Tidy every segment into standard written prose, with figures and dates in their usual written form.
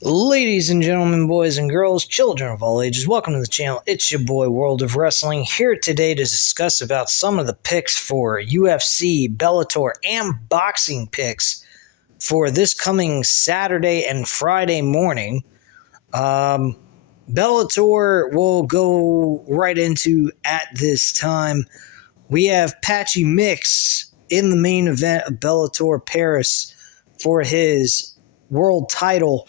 Ladies and gentlemen, boys and girls, children of all ages, welcome to the channel. It's your boy, World of Wrestling, here today to discuss about some of the picks for UFC, Bellator, and boxing picks for this coming Saturday and Friday morning. Bellator will go right into at this time. We have Patchy Mix in the main event of Bellator Paris for his world title.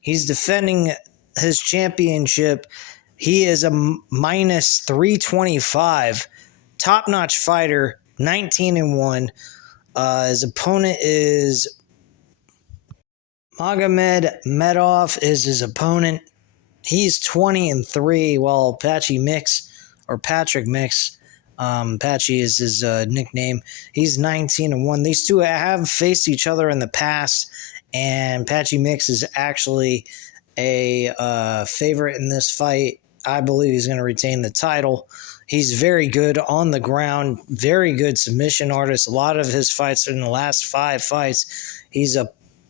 He's defending his championship. He is a minus 325, top-notch fighter, 19-1. His opponent is Magomed Medov is his opponent. He's 20-3, while Patchy Mix, or Patrick Mix, Patchy is his nickname. He's 19-1. These two have faced each other in the past, and Patchy Mix is actually a favorite in this fight. I believe he's going to retain the title. He's very good on the ground, very good submission artist. A lot of his fights in the last 5 fights, he's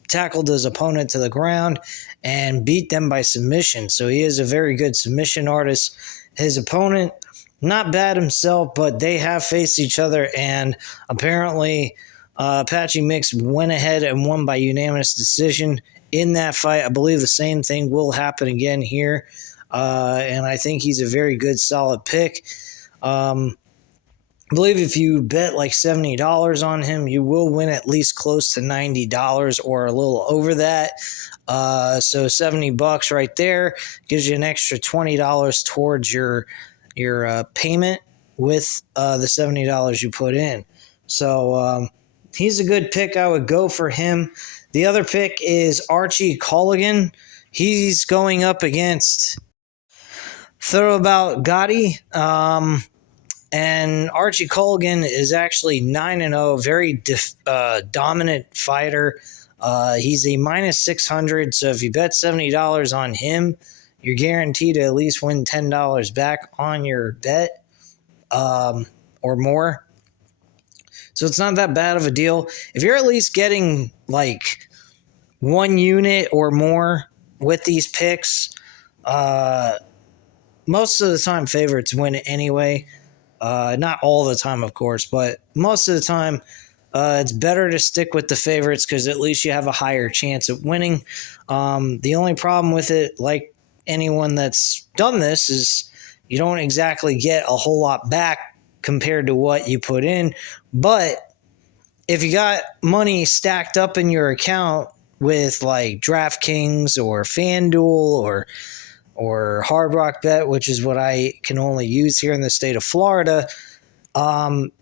tackled his opponent to the ground and beat them by submission. So he is a very good submission artist. His opponent, not bad himself, but they have faced each other, and apparently Patchy Mix went ahead and won by unanimous decision in that fight. I believe the same thing will happen again here, and I think he's a very good, solid pick. I believe if you bet like $70 on him, you will win at least close to $90 or a little over that. So $70 right there gives you an extra $20 towards your payment with the $70 you put in. So he's a good pick. I would go for him. The other pick is Archie Colligan. He's going up against Thoroughbout Gotti. And Archie Colligan is actually 9-0, very dominant fighter. He's a minus 600, so if you bet $70 on him, you're guaranteed to at least win $10 back on your bet or more. So it's not that bad of a deal. If you're at least getting like 1 unit or more with these picks, most of the time favorites win anyway. Not all the time, of course, but most of the time it's better to stick with the favorites because at least you have a higher chance of winning. The only problem with it, like anyone that's done this, is you don't exactly get a whole lot back compared to what you put in. But if you got money stacked up in your account with like DraftKings or FanDuel or Hard Rock Bet, which is what I can only use here in the state of Florida,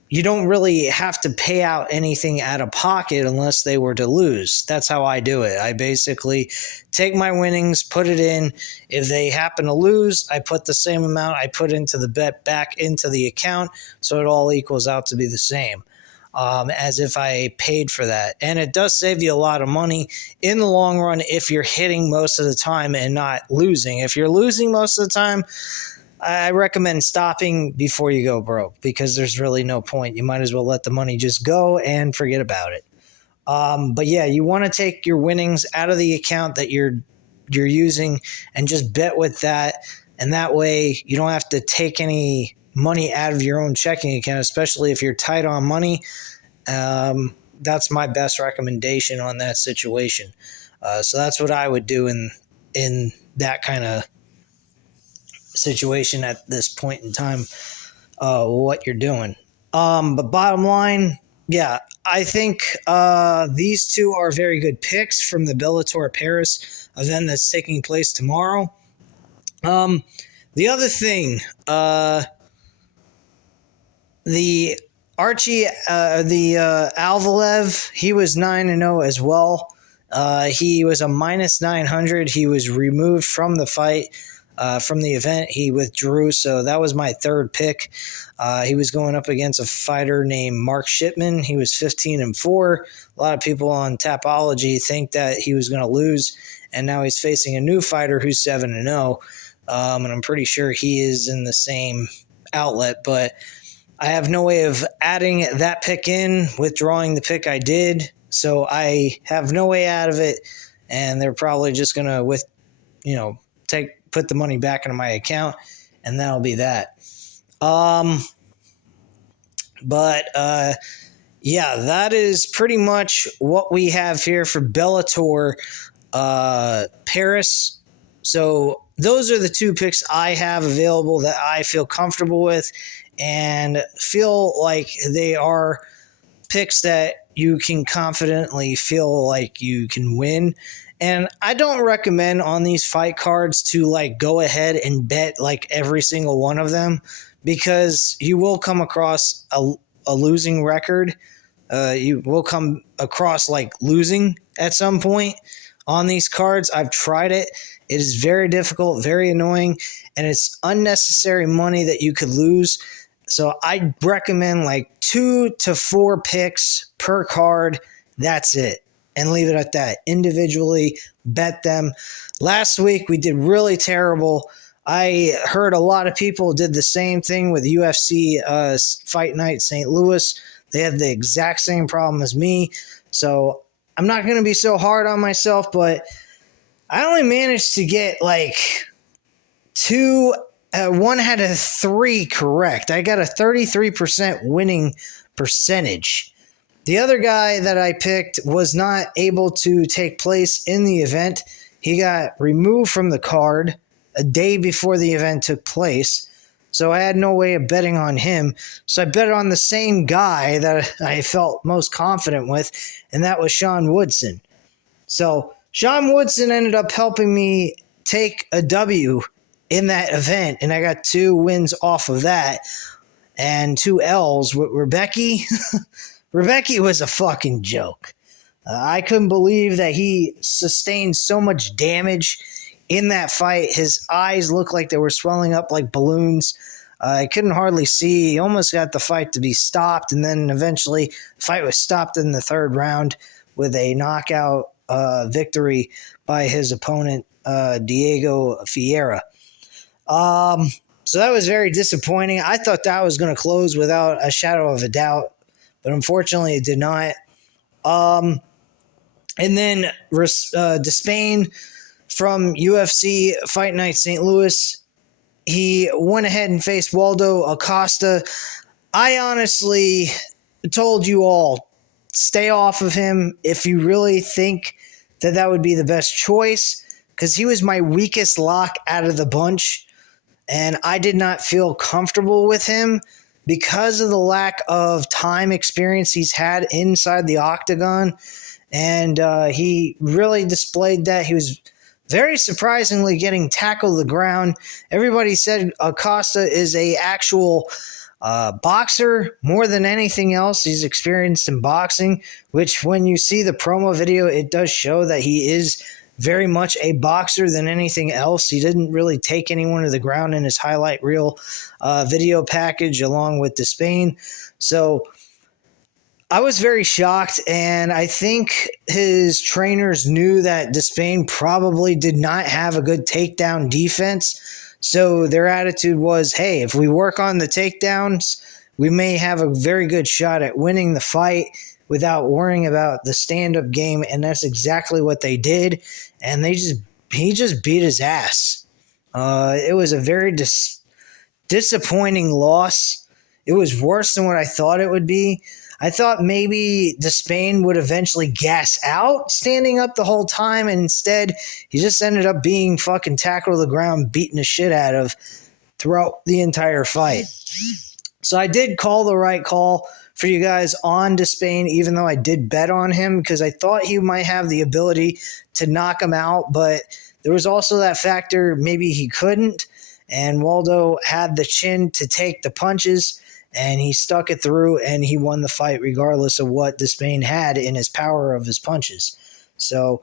you don't really have to pay out anything out of pocket unless they were to lose. That's how I do it. I basically take my winnings, put it in. If they happen to lose, I put the same amount I put into the bet back into the account, so it all equals out to be the same. As if I paid for that. And it does save you a lot of money in the long run if you're hitting most of the time and not losing. If you're losing most of the time, I recommend stopping before you go broke because there's really no point. You might as well let the money just go and forget about it. But yeah, you want to take your winnings out of the account that you're using and just bet with that. And that way you don't have to take any money out of your own checking account, especially if you're tight on money. That's my best recommendation on that situation. So that's what I would do in that kind of situation at this point in time, what you're doing. But bottom line, yeah, I think these two are very good picks from the Bellator Paris event that's taking place tomorrow. The other thing, the Archie, Alvalev, he was 9-0 as well. He was a minus 900. He was removed from the fight, from the event. He withdrew, so that was my third pick. He was going up against a fighter named Mark Shipman. He was 15-4. A lot of people on Tapology think that he was going to lose, and now he's facing a new fighter who's 7-0. And I'm pretty sure he is in the same outlet, but I have no way of adding that pick in, withdrawing the pick I did, so I have no way out of it and they're probably just gonna put the money back into my account, and that'll be that. Yeah, that is pretty much what we have here for Bellator Paris. So those are the two picks I have available that I feel comfortable with and feel like they are picks that you can confidently feel like you can win. And I don't recommend on these fight cards to like go ahead and bet like every single one of them, because you will come across a losing record. You will come across like losing at some point on these cards. I've tried it. It is very difficult, very annoying, and it's unnecessary money that you could lose. So I recommend like 2 to 4 picks per card. That's it. And leave it at that. Individually bet them. Last week we did really terrible. I heard a lot of people did the same thing with UFC Fight Night St. Louis. They had the exact same problem as me. So I'm not going to be so hard on myself, but I only managed to get like 2. One had a 3 correct. I got a 33% winning percentage. The other guy that I picked was not able to take place in the event. He got removed from the card a day before the event took place. So I had no way of betting on him. So I bet on the same guy that I felt most confident with, and that was Sean Woodson. So Sean Woodson ended up helping me take a W in that event, and I got 2 wins off of that and 2 L's with Rebecca. Rebecca was a fucking joke. I couldn't believe that he sustained so much damage in that fight. His eyes looked like they were swelling up like balloons. I couldn't hardly see. He almost got the fight to be stopped, and then eventually the fight was stopped in the 3rd round with a knockout victory by his opponent, Diego Fiera. So that was very disappointing. I thought that was going to close without a shadow of a doubt, but unfortunately it did not. And then Despain from UFC Fight Night St. Louis, he went ahead and faced Waldo Acosta. I honestly told you all, stay off of him if you really think that that would be the best choice, because he was my weakest lock out of the bunch, and I did not feel comfortable with him because of the lack of time experience he's had inside the octagon. And he really displayed that. He was very surprisingly getting tackled to the ground. Everybody said Acosta is a actual boxer more than anything else. He's experienced in boxing, which when you see the promo video, it does show that he is very much a boxer than anything else. He didn't really take anyone to the ground in his highlight reel video package along with Despain. So I was very shocked, and I think his trainers knew that Despain probably did not have a good takedown defense. So their attitude was, hey, if we work on the takedowns, we may have a very good shot at winning the fight without worrying about the stand-up game. And that's exactly what they did. And he just beat his ass. It was a very disappointing loss. It was worse than what I thought it would be. I thought maybe Despain would eventually gas out standing up the whole time, and instead he just ended up being fucking tackled to the ground, beating the shit out of throughout the entire fight. So I did call the right call for you guys on Despain, even though I did bet on him, because I thought he might have the ability to knock him out, but there was also that factor maybe he couldn't, and Waldo had the chin to take the punches, and he stuck it through, and he won the fight regardless of what Despain had in his power of his punches. So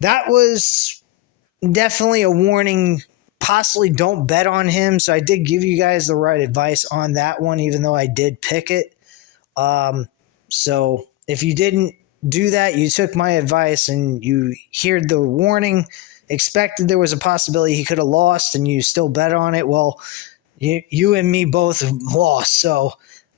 that was definitely a warning. Possibly don't bet on him. So I did give you guys the right advice on that one, even though I did pick it. So if you didn't do that, you took my advice and you heard the warning, expected there was a possibility he could have lost, and you still bet on it. Well, you and me both lost. So,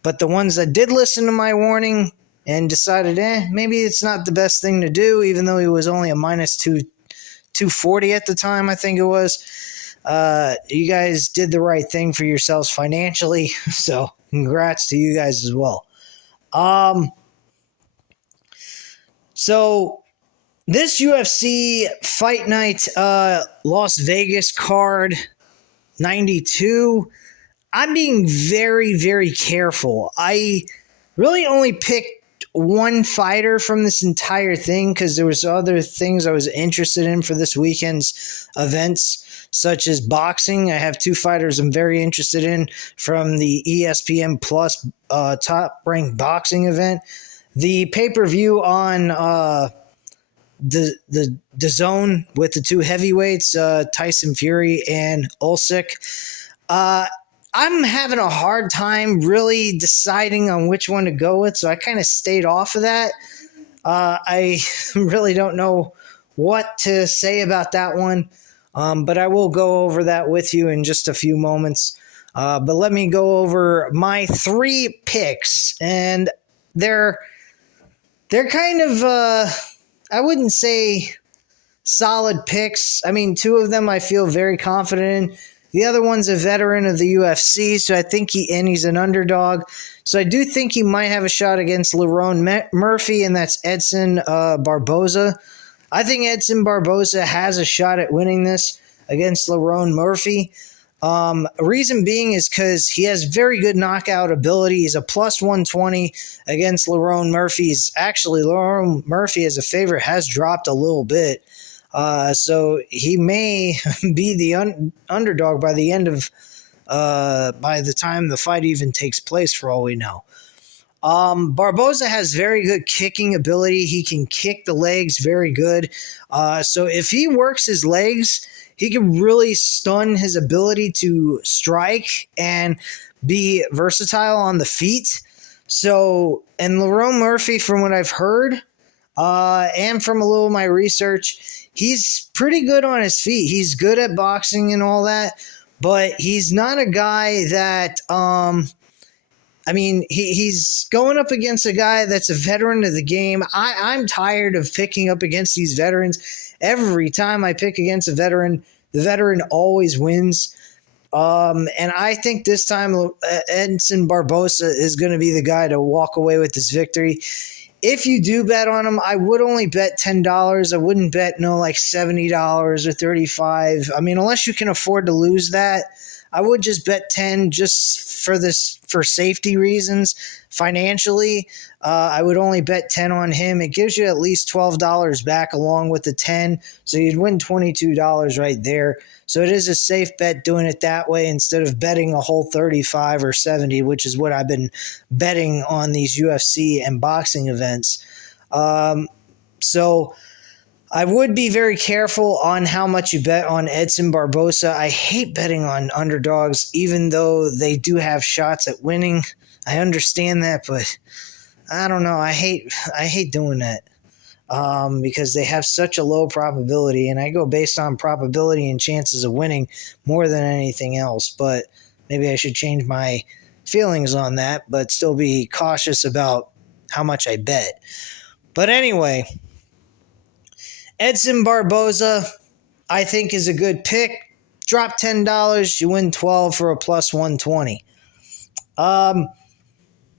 but the ones that did listen to my warning, and decided, maybe it's not the best thing to do, even though he was only a minus 240 at the time, I think it was. You guys did the right thing for yourselves financially, so congrats to you guys as well. So this UFC Fight Night Las Vegas card 92, I'm being very, very careful. I really only picked one fighter from this entire thing because there was other things I was interested in for this weekend's events, such as boxing. I have two fighters I'm very interested in from the ESPN Plus top-ranked boxing event. The pay-per-view on the zone with the two heavyweights, Tyson Fury and Usyk. I'm having a hard time really deciding on which one to go with, so I kind of stayed off of that. I really don't know what to say about that one, but I will go over that with you in just a few moments. But let me go over my three picks, and they're kind of, I wouldn't say solid picks. I mean, two of them I feel very confident in. The other one's a veteran of the UFC, so I think he's an underdog. So I do think he might have a shot against Lerone Murphy, and that's Edson Barboza. I think Edson Barboza has a shot at winning this against Lerone Murphy. Reason being is because he has very good knockout ability. He's a plus 120 against Lerone Murphy. Actually, Lerone Murphy as a favorite has dropped a little bit. So he may be the underdog by the end of by the time the fight even takes place, for all we know. Barboza has very good kicking ability. He can kick the legs very good. So if he works his legs, he can really stun his ability to strike and be versatile on the feet. So, and Lerone Murphy, from what I've heard, and from a little of my research, he's pretty good on his feet. He's good at boxing and all that, but he's not a guy that, he's going up against a guy that's a veteran of the game. I'm tired of picking up against these veterans. Every time I pick against a veteran, the veteran always wins. And I think this time Edson Barboza is going to be the guy to walk away with this victory. If you do bet on him, I would only bet $10. I wouldn't bet like $70 or $35. I mean, unless you can afford to lose that, I would just bet 10 just for safety reasons. Financially, I would only bet 10 on him. It gives you at least $12 back along with the 10, so you'd win $22 right there. So it is a safe bet doing it that way instead of betting a whole 35 or 70, which is what I've been betting on these UFC and boxing events. So I would be very careful on how much you bet on Edson Barboza. I hate betting on underdogs, even though they do have shots at winning. I understand that, but I don't know. I hate doing that because they have such a low probability, and I go based on probability and chances of winning more than anything else. But maybe I should change my feelings on that, but still be cautious about how much I bet. But anyway, Edson Barboza, I think, is a good pick. Drop $10, you win 12 for a plus 120.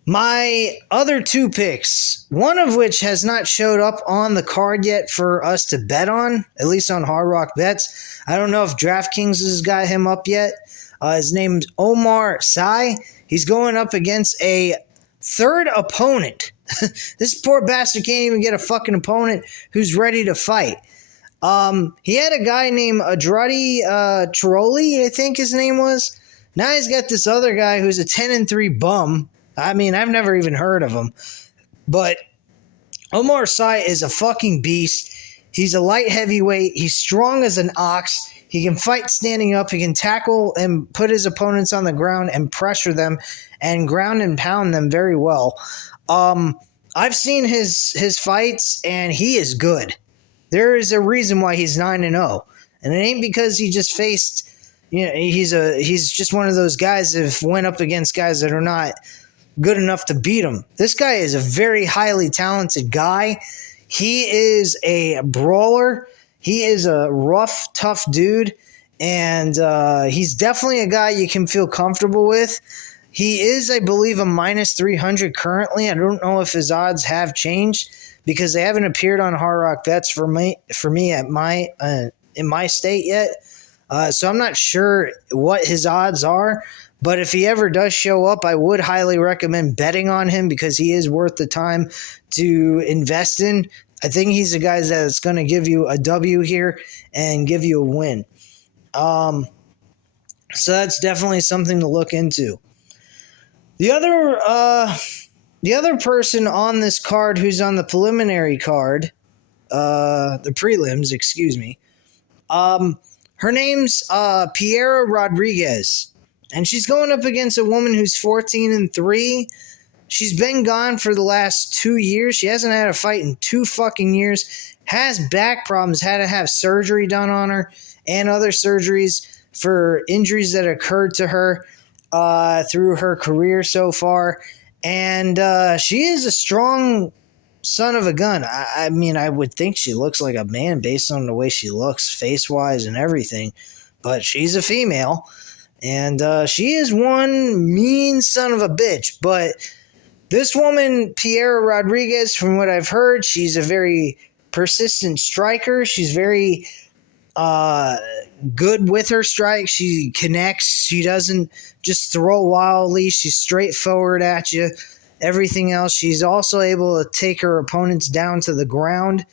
My other two picks, one of which has not showed up on the card yet for us to bet on, at least on Hard Rock Bets. I don't know if DraftKings has got him up yet. His name's Omar Sy. He's going up against a third opponent. This poor bastard can't even get a fucking opponent who's ready to fight. He had a guy named Adradi Tiroli, I think his name was. Now he's got this other guy who's a 10-3 bum. I mean, I've never even heard of him. But Omar Sy is a fucking beast. He's a light heavyweight. He's strong as an ox. He can fight standing up. He can tackle and put his opponents on the ground and pressure them and ground and pound them very well. I've seen his fights, and he is good. There is a reason why he's 9-0, and it ain't because he just faced. He's just one of those guys that went up against guys that are not good enough to beat him. This guy is a very highly talented guy. He is a brawler. He is a rough, tough dude, and he's definitely a guy you can feel comfortable with. He is, I believe, a minus 300 currently. I don't know if his odds have changed because they haven't appeared on Hard Rock Bets for me at my in my state yet. So I'm not sure what his odds are. But if he ever does show up, I would highly recommend betting on him because he is worth the time to invest in. I think he's a guy that's going to give you a W here and give you a win. So that's definitely something to look into. The other person on this card who's on the preliminary card, the prelims, excuse me, her name's Piera Rodriguez. And she's going up against a woman who's 14-3. She's been gone for the last 2 years. She hasn't had a fight in 2 fucking years. Has back problems. Had to have surgery done on her and other surgeries for injuries that occurred to her through her career so far. And she is a strong son of a gun. I mean, I would think she looks like a man based on the way she looks, face-wise and everything. But she's a female. And she is one mean son of a bitch. But this woman, Piera Rodriguez, from what I've heard, she's a very persistent striker. She's very good with her strike. She connects. She doesn't just throw wildly. She's straightforward at you. Everything else, she's also able to take her opponents down to the ground.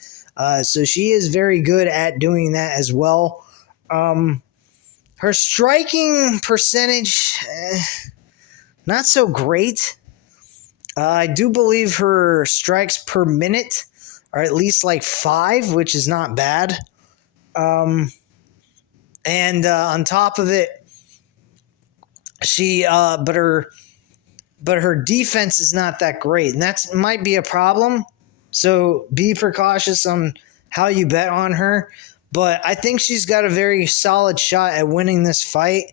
So she is very good at doing that as well. Her striking percentage, not so great. I do believe her strikes per minute are at least like 5, which is not bad. And on top of it, but her defense is not that great, and that might be a problem. So be precautious on how you bet on her. But I think she's got a very solid shot at winning this fight.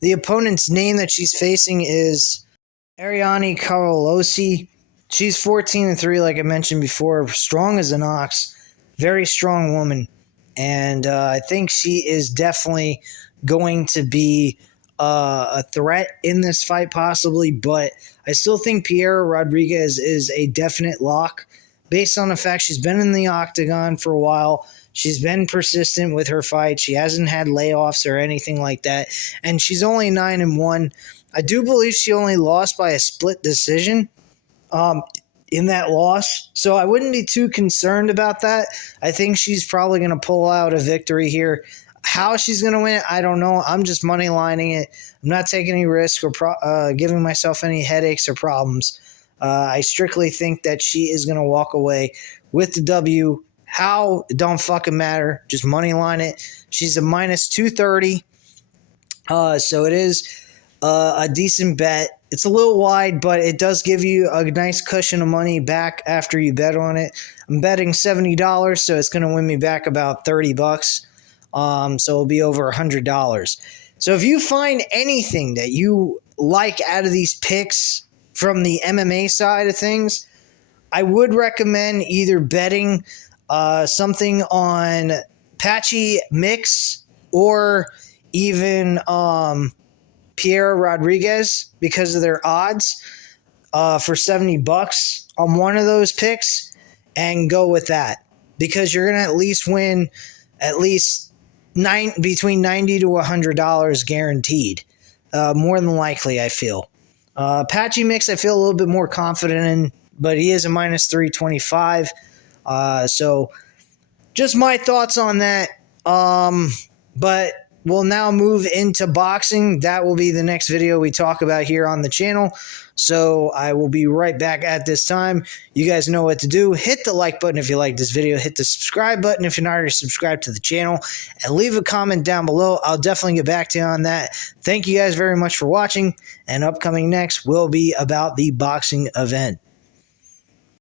The opponent's name that she's facing is Ariane Carolosi. She's 14-3, like I mentioned before, strong as an ox, very strong woman. And I think she is definitely going to be a threat in this fight possibly. But I still think Piera Rodriguez is a definite lock based on the fact she's been in the octagon for a while. She's been persistent with her fight. She hasn't had layoffs or anything like that. And she's only 9-1. I do believe she only lost by a split decision in that loss. So I wouldn't be too concerned about that. I think she's probably going to pull out a victory here. How she's going to win it, I don't know. I'm just money lining it. I'm not taking any risk or giving myself any headaches or problems. I strictly think that she is going to walk away with the W. How? It don't fucking matter. Just money line it. She's a minus 230. So it is a decent bet. It's a little wide, but it does give you a nice cushion of money back after you bet on it. I'm betting $70, so it's going to win me back about $30. So it'll be over $100. So if you find anything that you like out of these picks from the MMA side of things, I would recommend either betting something on Patchy Mix or even Piera Rodriguez because of their odds for $70 on one of those picks, and go with that because you're going to at least win at least between $90 to $100 guaranteed. More than likely, I feel. Patchy Mix, I feel a little bit more confident in, but he is a minus 325. So just my thoughts on that. But we'll now move into boxing. That will be the next video we talk about here on the channel. So I will be right back at this time. You guys know what to do. Hit the like button if you like this video. Hit the subscribe button if you're not already subscribed to the channel. And leave a comment down below. I'll definitely get back to you on that. Thank you guys very much for watching. And upcoming next will be about the boxing event.